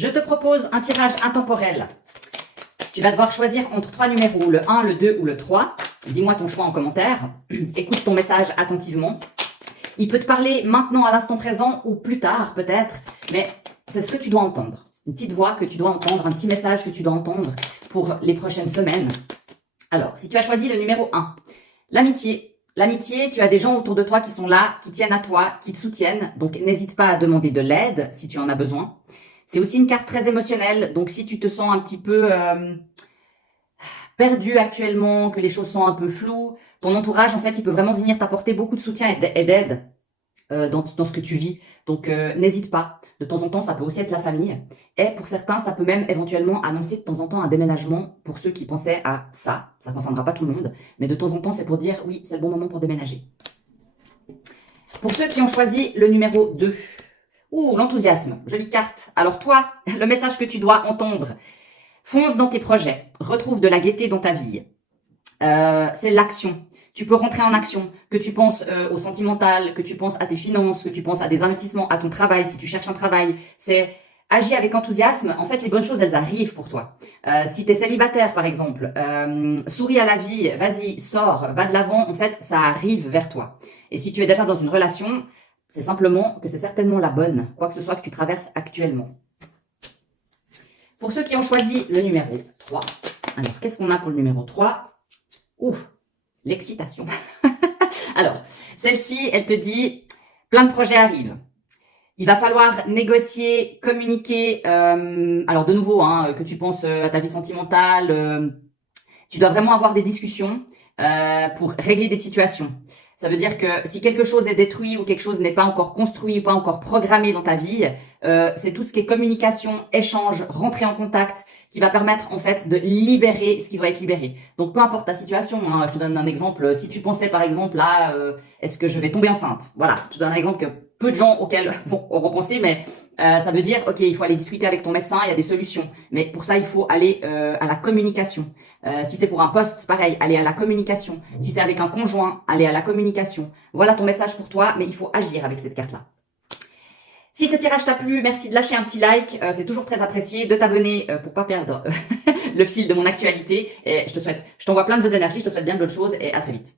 Je te propose un tirage intemporel. Tu vas devoir choisir entre 3 numéros, le 1, le 2 ou le 3. Dis-moi ton choix en commentaire. Écoute ton message attentivement. Il peut te parler maintenant à l'instant présent ou plus tard peut-être, mais c'est ce que tu dois entendre. Une petite voix que tu dois entendre, un petit message que tu dois entendre pour les prochaines semaines. Alors, si tu as choisi le numéro 1, l'amitié. L'amitié, tu as des gens autour de toi qui sont là, qui tiennent à toi, qui te soutiennent. Donc, n'hésite pas à demander de l'aide si tu en as besoin. C'est aussi une carte très émotionnelle. Donc, si tu te sens un petit peu perdu actuellement, que les choses sont un peu floues, ton entourage, en fait, il peut vraiment venir t'apporter beaucoup de soutien et d'aide dans ce que tu vis. Donc, n'hésite pas. De temps en temps, ça peut aussi être la famille. Et pour certains, ça peut même éventuellement annoncer de temps en temps un déménagement pour ceux qui pensaient à ça. Ça ne concernera pas tout le monde. Mais de temps en temps, c'est pour dire, oui, c'est le bon moment pour déménager. Pour ceux qui ont choisi le numéro 2. Ouh, l'enthousiasme. Jolie carte. Alors toi, le message que tu dois entendre. Fonce dans tes projets. Retrouve de la gaieté dans ta vie. C'est l'action. Tu peux rentrer en action, que tu penses au sentimental, que tu penses à tes finances, que tu penses à des investissements, à ton travail, si tu cherches un travail. C'est agis avec enthousiasme. En fait, les bonnes choses, elles arrivent pour toi. Si tu es célibataire, par exemple, souris à la vie, vas-y, sors, va de l'avant. En fait, ça arrive vers toi. Et si tu es déjà dans une relation, c'est simplement que c'est certainement la bonne, quoi que ce soit que tu traverses actuellement. Pour ceux qui ont choisi le numéro 3, alors qu'est-ce qu'on a pour le numéro 3 ? Ouf, l'excitation. Alors, celle-ci, elle te dit, plein de projets arrivent. Il va falloir négocier, communiquer, alors de nouveau, que tu penses à ta vie sentimentale, tu dois vraiment avoir des discussions pour régler des situations. Ça veut dire que si quelque chose est détruit ou quelque chose n'est pas encore construit ou pas encore programmé dans ta vie, c'est tout ce qui est communication, échange, rentrer en contact qui va permettre en fait de libérer ce qui doit être libéré. Donc peu importe ta situation, je te donne un exemple. Si tu pensais par exemple à est-ce que je vais tomber enceinte ? Voilà, je te donne un exemple que peu de gens auxquels auront pensé, mais ça veut dire ok, il faut aller discuter avec ton médecin, il y a des solutions. Mais pour ça, il faut aller à la communication. Si c'est pour un poste, pareil, aller à la communication. Si c'est avec un conjoint, aller à la communication. Voilà ton message pour toi, mais il faut agir avec cette carte-là. Si ce tirage t'a plu, merci de lâcher un petit like, c'est toujours très apprécié, de t'abonner pour pas perdre le fil de mon actualité. Et je t'envoie plein de bonnes énergies, je te souhaite bien d'autres choses et à très vite.